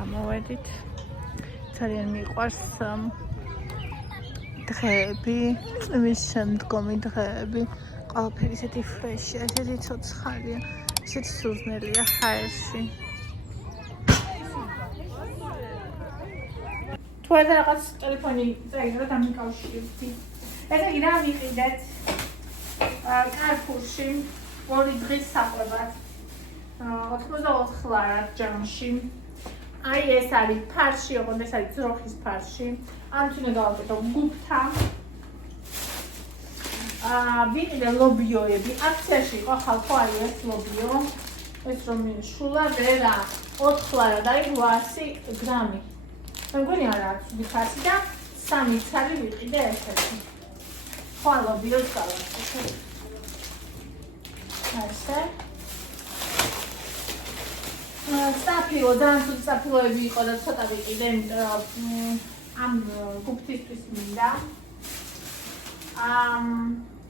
ჩამოვედით. ძალიან მიყვარს დღეები, წვიმის შემდგომი დღეები. ყველაფერი ისეთი ფრეშია, ისეთი ცოცხალია, ისეთი სუზნელია ჰაერში. თუ არ რაღაც ტელეფონი წაიღო და მიკავშირდი. ესე იგი რა ვიყიდეთ კარფურში 2 დღის საყვებად 84 ლარად ჯამში. აი ეს არის ფარში, ოღონდ ეს არის ძროხის ფარში. ამით უნდა გავაკეთო გუფთა. ვიყიდე ლობიოები. აქციაში იყო ხალხო არის ეს ლობიო. ეს რომ შულა ვერა 4 ლარად არის 800 გრამი. მე მგონი არა აქვს ფარში და 3 ცალი ვიყიდე ესეთი. ხო ლობიოს გავაკეთე. ასე. საფილო ძალიან ცუდი საფილოები იყო და ცოტა ვიყიდე, იმიტომ ამ გუფთისთვის მინდა.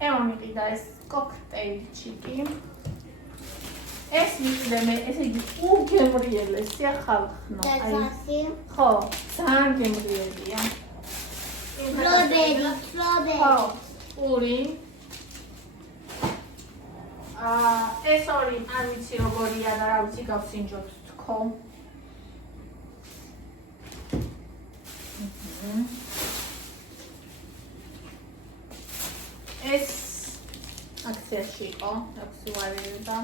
ემომიყიდა ეს კოქტეილჩიკი. ეს მიყიდე მე, ესე იგი უგემრიელესია ხალხნო. ხო, ძალიან გემრიელია. ფლობერი. ხო, პური. ეს ორი არ ვიცი როგორია და რა ვიცი გავსინჯოთ თქო. ეს აქციაში იყო, აქსუარიება.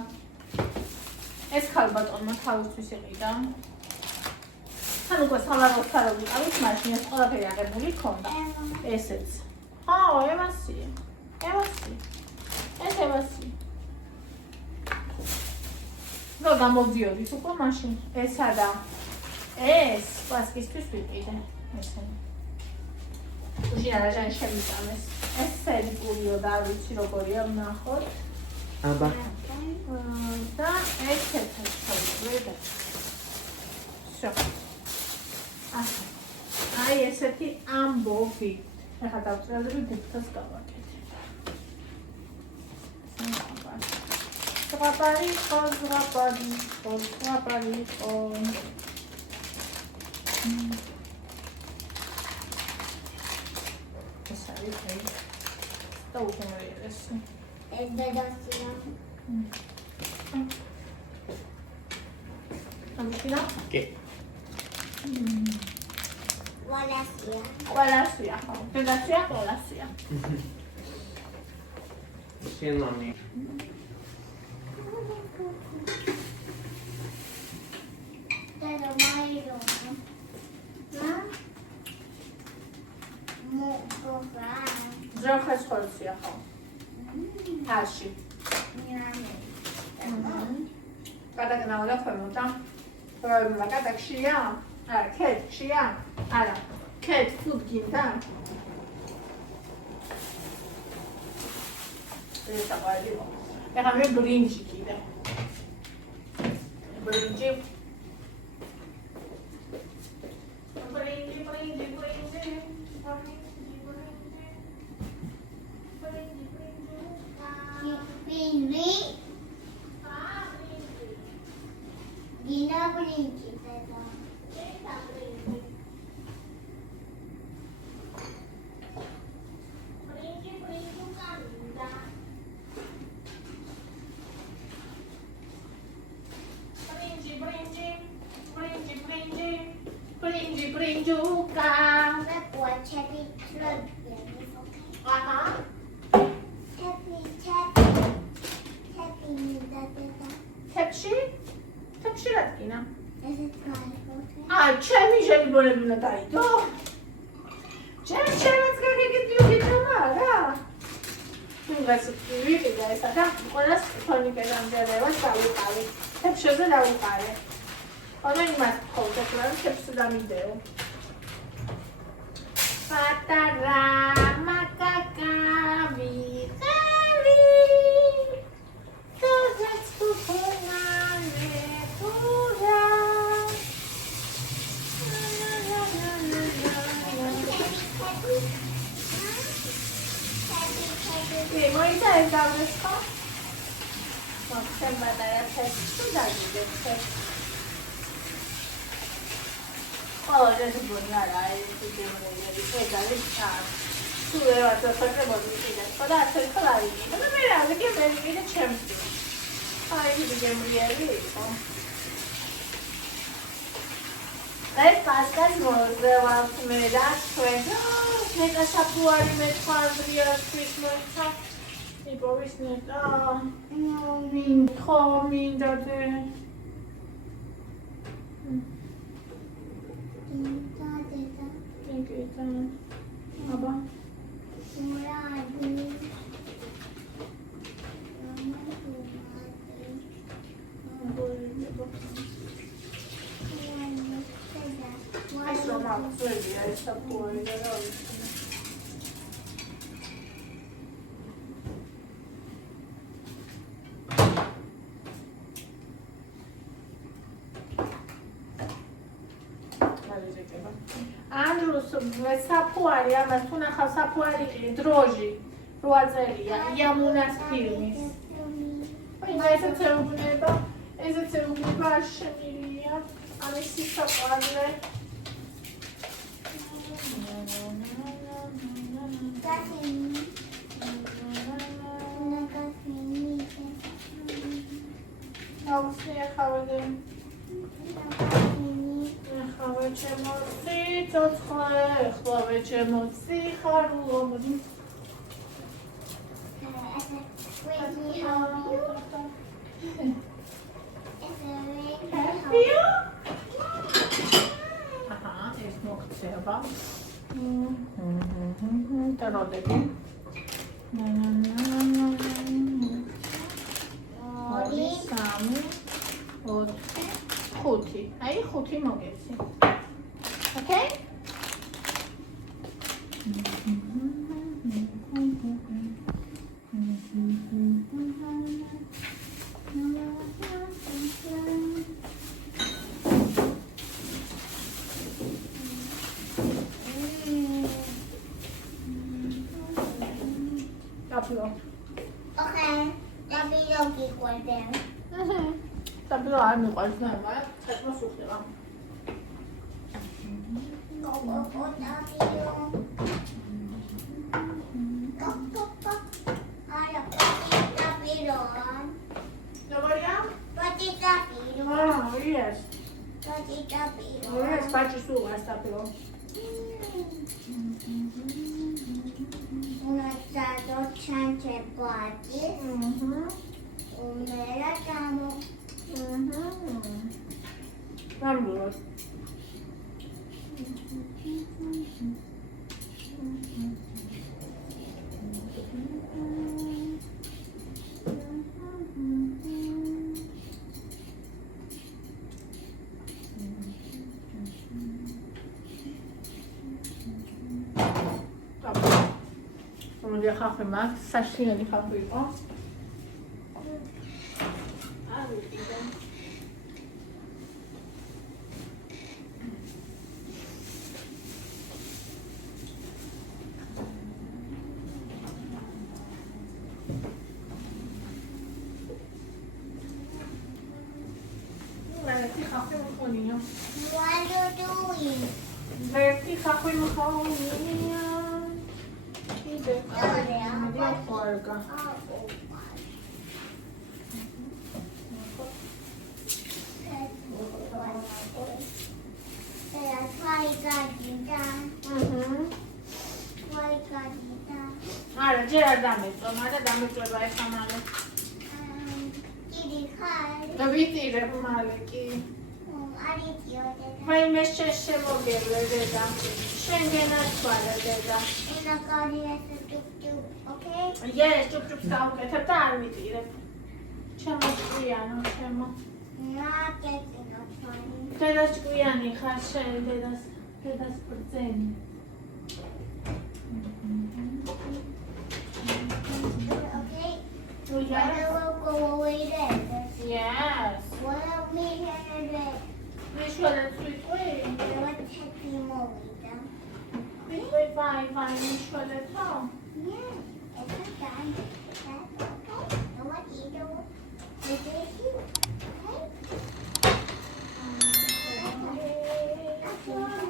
ეს ხალბატონმა თავისთვის იყიდა. თან უკვე სალაროს თარო ვიყავით, მაშინ ეს ყველაფერი აღებული ქონდა. ესეც. ხო, ევასია. ეს ევასია. რო გამოვდიოდით უკვე მაშინ ესა და ეს პასკისთვის ვიყიდე ესენი. უშინ არაჟანი შევიტანეს. ეს სერიკულიო და არ ვიცი როგორია ვნახოთ. აბა. და ესეთი შევიდე. всё. აი ესეთი ამბობი. ეხლა დავწერდი დიფტოს გავაკეთე. ზღაპარი ხო. ეს არის ეს და უგემრიელესი. ეს დედასია. ამჩინა? კი. ყველასია ხო. ყველასია. შენანი. ძროხის ხორცია ხო. ფარში. გადაგნაულა ფორმულა. ფორმულა გადაგშია? არა, ქეთშია? არა. ქეთ ფუდგინდა. ეს აღარიო. ეხლა მე ბრინჯი კიდე. ბრინჯი. Brinjuka. That boy Chappy club. Chappy 라티나. Is it private? ჩემი შეგიბონები უნდა დაიდო. ჩემს გაგიგეთ რა. თუნდაც ვიყიდა ესა და ყველას თორნიკედამდე რევას დავიყავი. თებშეზე დავუყარე. Ona imás kózat, nem képződöm idő. Patara, makakavi, kavi. Tozak stupunane, tura. Okay, moita jest dobrze. No, trzeba teraz też cudownie. ყველაზე გონი არა ეს გემრიელი ეგარი თუ რაღაც საფრთხებოდი კიდე სხვა და ასე ხალარი და მე რა გემრიელი კიდე ჩემს აი ეს გემრიელი იყო ეს პასკას მოგზავალთ მე და ჩვენ მე და საფუარი მე თვანდრიას ის მოიცა იპოვის ნეტა ხო მინდა დე აბა ეს რომ აღწევია ეს საფუარი და რა ვიცი Andrus, საფუარი, ამას თუ ნახავ საფუარი დროჟი, 8 წელია, იამუნას ფილმის. ესეც ეუბნება, შემილია, ამის სიყვარული. აუცია ხავდე. ხავე ჩემოსი ცოცხლე, ხავე ჩემოსი ხარულო მოდი. ეს მოხდება. და როდები. ორი, სამი, ოთხი, ხუთი. აი ხუთი მოგეცი. Okay? Tapilo. Okay, tapilo გიყვარდენ. Tapilo არ მიყვარს და მაგრამ საჭმელს უხდება. Yes. Yes, pači su vas tapilo. Una stato chance pati. Umera tamo. राम्रो. მოდი ხახი მაგ საშინელი ხახი იყო. არ ვიყიდე. ვერტი ხახი მოხონია. What are you doing? ვერტი ხახი მოხონია. Forga. Ara, ġera damitto, mara damitto e vai a male. Da vitire male chi. Vai mesce scemo che lo veda. Scende una squadra veda. Okay? Yes, ċup staw ke tabtar vitire. ċemo xkujano, ċemo. Not getting up funny. Teda xkujani, xaxen, teda sportzeni. Okay? Oh, Why yes. will go away then? Yes. What will we have then? Which one is sweet way? What take you more with them? Sweet way, fine, which one is home? Yeah, it's a time. That's okay. And what you do? You do it too. Okay?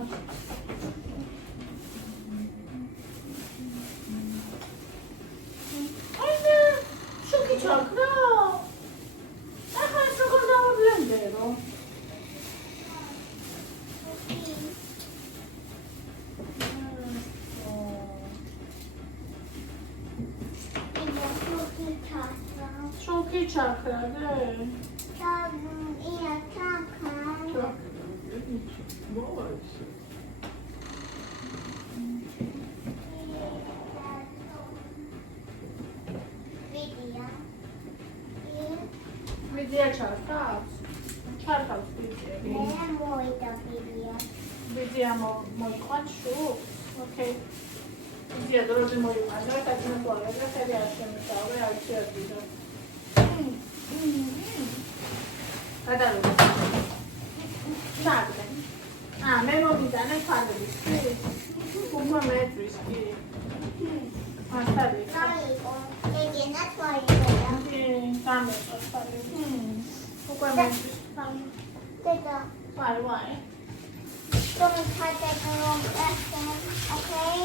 უნდა. აინა, შოკი ჩაქრა. ახლა ეს როგორ დავაბლენდერო? შოკი ჩაქრა, და? ვიდეო ჩართავს? ჩართავს ვიდეო. ვიდეო მოიყვანს შუქს? ოკეი. ვიდეო დროზე მოიყვანს, რა თქმა უნდა, ეს არის შემოსავლე, არც შეადგინა. გადავიდე. ჩაგდე. მე მომიტანე ფარგლებს. უკვე მეტრის კი. ასტარი. უკვე მეტრის. ვაი. Gonna try that wrong lesson, okay?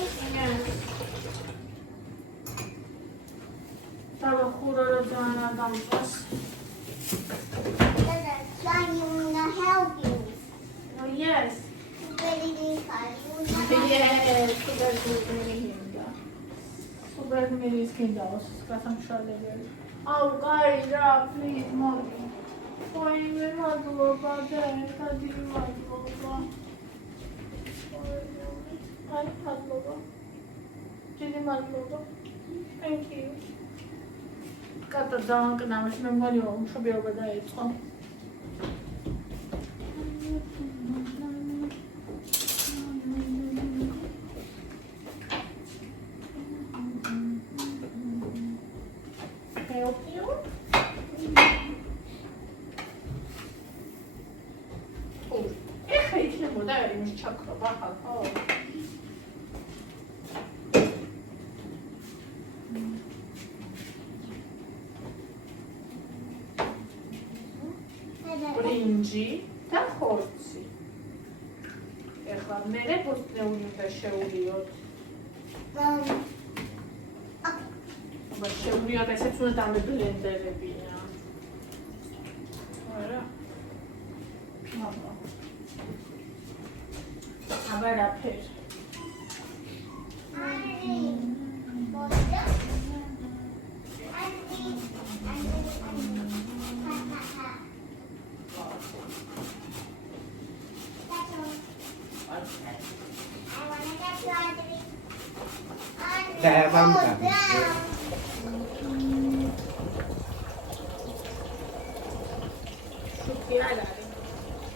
Tava ხურარო დანა დამწას. You wanna help you. Oh yes. Really need Yes, super miris kindaos, გასამშრალებელი. აუ, კაი რა, please, მომი. ვაიმე, მადლობა და ერთადი მადლობა. აი, მადლობა. დიდი მადლობა. Thank you. კატა დაანკნამეს, მე მგონი უმშობიობა დაიწყო. Help you? ეხლა იქნებოდა იმის ჩაქრობა ხალხო. ბრინჯი და ხორცი. ეხლა მერე ბოსტნეული უნდა შევდიოთ. აბა შევდიოთ, ესეც უნდა დამებლენდერებია. არა. მამა. აბა რა ფერ? შუქი არ არის.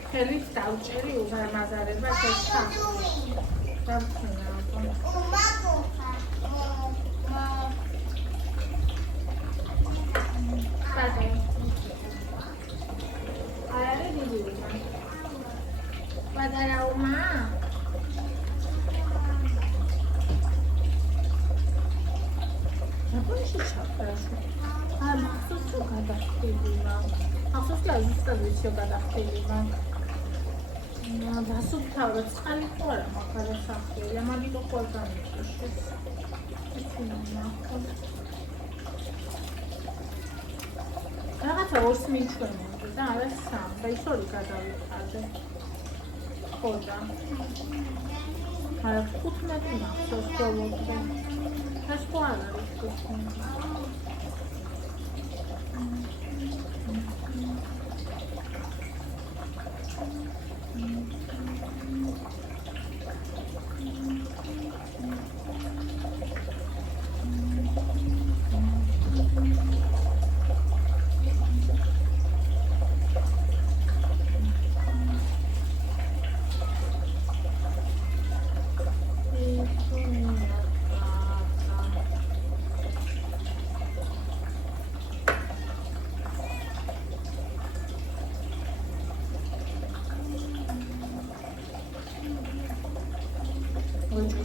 ხელით დავჭერი უზარმაზარება შეცდა. დავწუნა. არის დიდი. პატარა უმა. რაბოში ჩაფრაში? მახსოვს რომ გადახდილი მამ. მახსოვს რომ ზუსტად ვიციო გადახდილი მამ. დასუფთავდა წყალი ხო არა მაგარა სახელი, ამიტომ ყველგან იყოს. ისინი ნახავ. რაღაცა ორს მიჩვენებდი და არა სამ, და ის ორი გადავიხადე. ხო და. არა 15 მახსოვს ბოლომდე. ეს ხო არ არის გქონდა.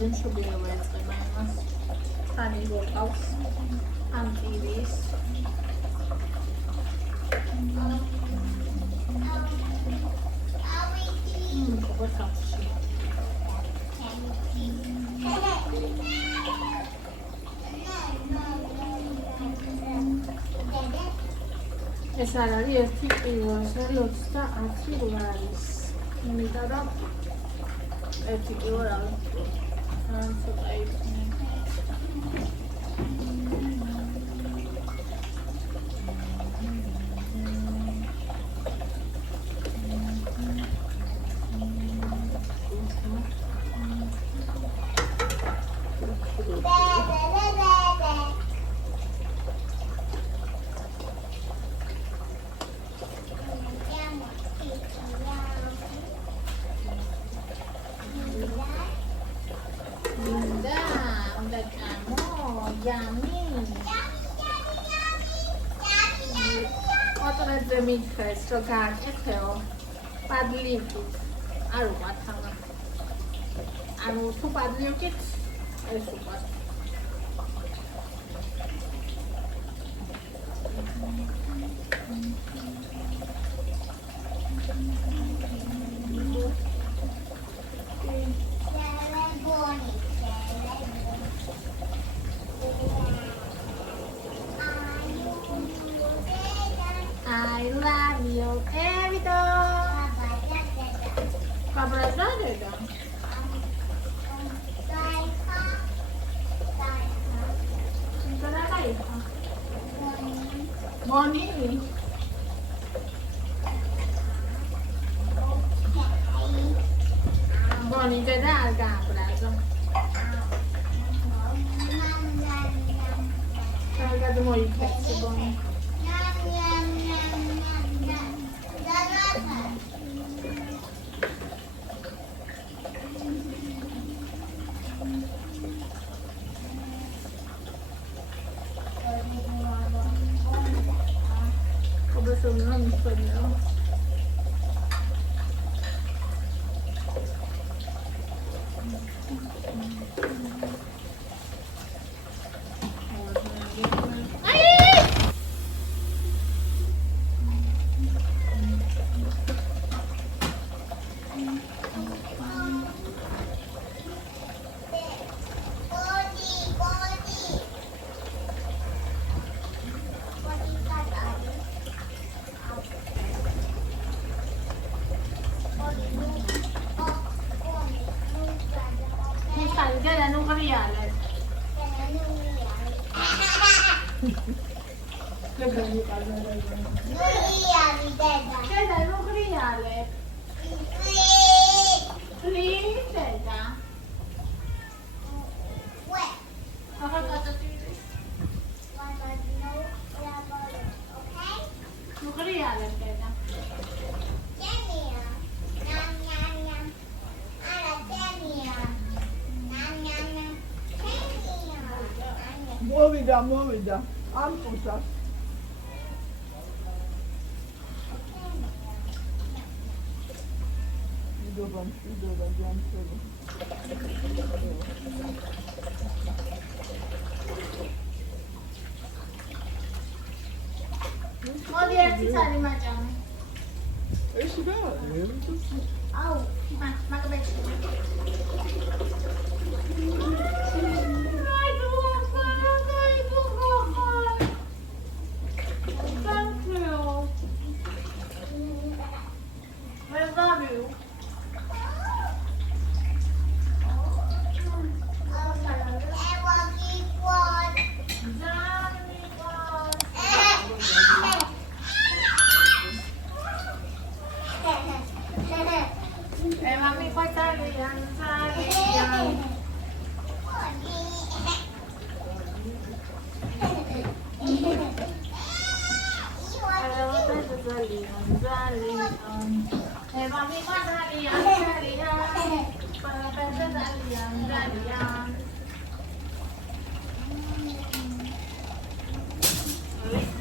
მშობიარო ეწება იმას. ხანი გოყავს. ანტივის. გოყავს. ეს არ არის 1 კილო, ეს არის 30 ლარის. იმიტომ რომ 1 კილო რა ვიცი. ცოტა იქნება. ოტრედზე მითხრეს, რომ გააკეთეო პადლიუკით. არ უყვართ ამა. ანუ თუ პადლიუკით ეს უყვართ. I love you, Evito. Papa, dada. Bonnie. Bonnie, dada alga abrazo. Alga de moi pezzi, Bonnie. Adesso non mi spegnerò. Dada non capiale. Che prendi parlare? Dada non capiale. Please, Dada. How about the TV? Non capiale, Dada. მოვიდა ამ პუსას იდობა ჯანმრთელი მოდი ერთი ცალი მაჭამე. ეს რა აუ, მაგბეჭი. Mami, Italian.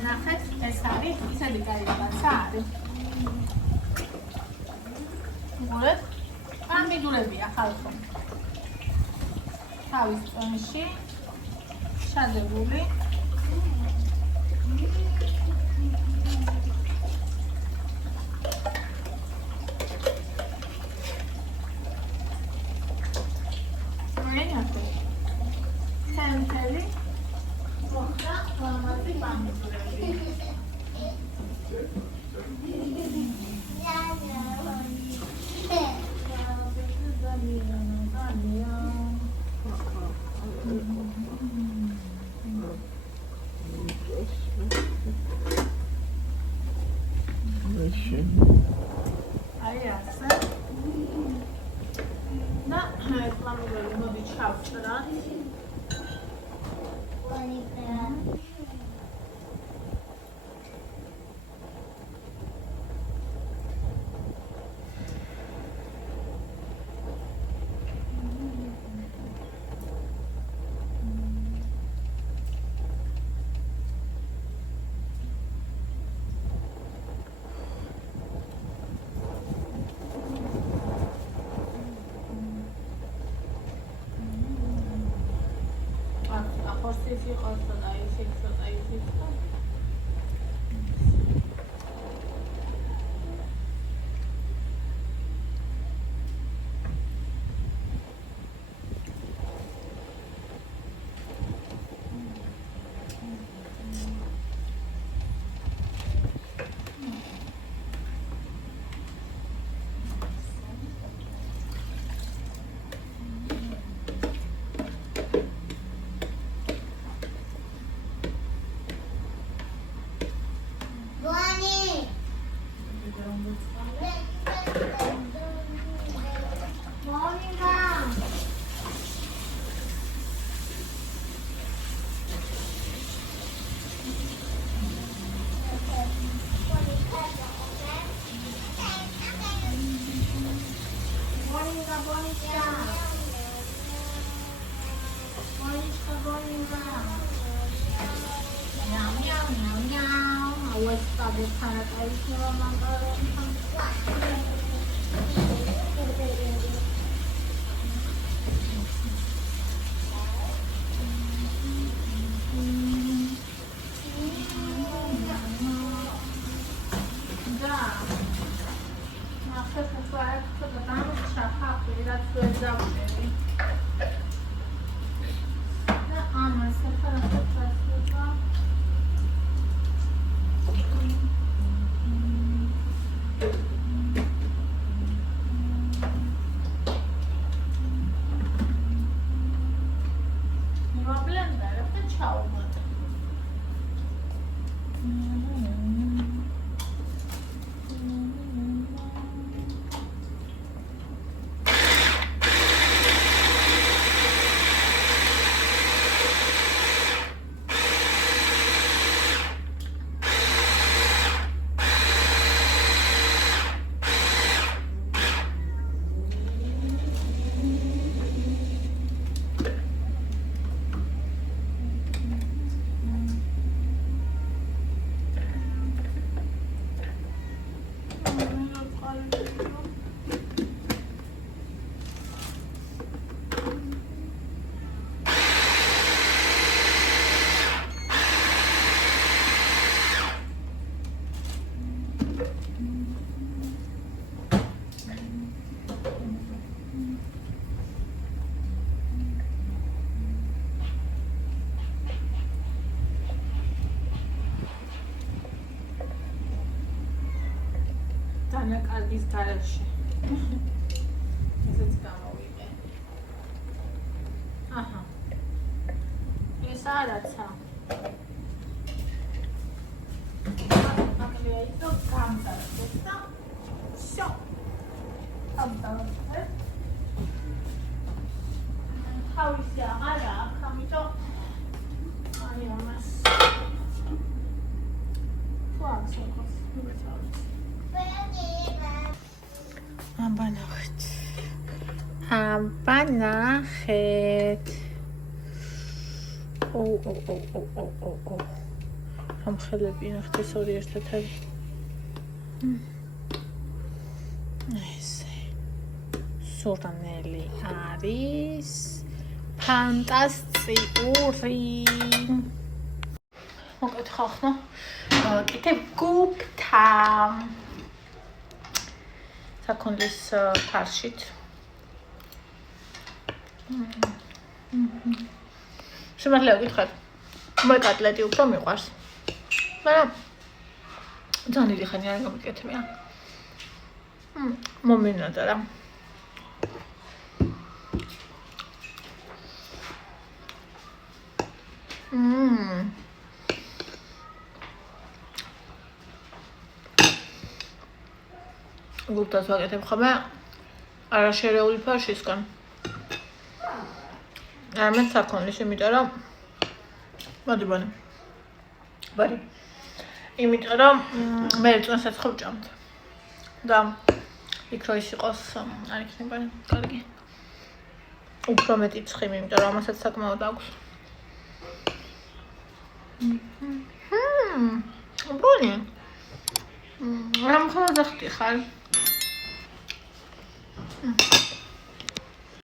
ნახეთ, ეს არის ისეთი კაი მოგეთ? ამიდურებია ხალხო. თავის წონში შადებული. აინათო. სანთელი. მოხდა, მომაწი ბამბურები. ასე. და ეკლამურები მოდი ჩავჭრათ. ხოსტის იყოს და ისიც ცოტა ისიც და დანაკარგის გარეშე. ესეც გამოვიყე. აჰა. ეს არაცა. აკლიაი то გამწარდეს და всё. ამბავე. თავისი აღარა აქვს, ამიტომ აი ამას. ფლაქს აქვს. Ამბანახეთ. ამ ხელები ნახეთ ორი ერთად არის. ესე. სურნელი არის. ფანტასტიკური. მოკითხავ ხმა. კიდევ გუფთა. საქონლის ფარშით. შემიძლია გითხრათ, მე კატლეტი უფრო მიყვარს. მაგრამ ძალიან დიდი ხანი არ გამიკეთებია. მომინდა რა. გულтас ვაკეთებ ხოლმე არაშერეული ფარშისგან. არამედ საქონლის, იმიტომ რომ მოდი ბანი. ბარი. იმიტომ რომ მე წონსაც ხო ვჭამთ. და იქ რო ის იყოს არ იქნება კარგი. უფრო მეტი ცხიმი, იმიტომ რომ ამასაც საკმაოდ აქვს. ბონი. რამ ხარ ხარ?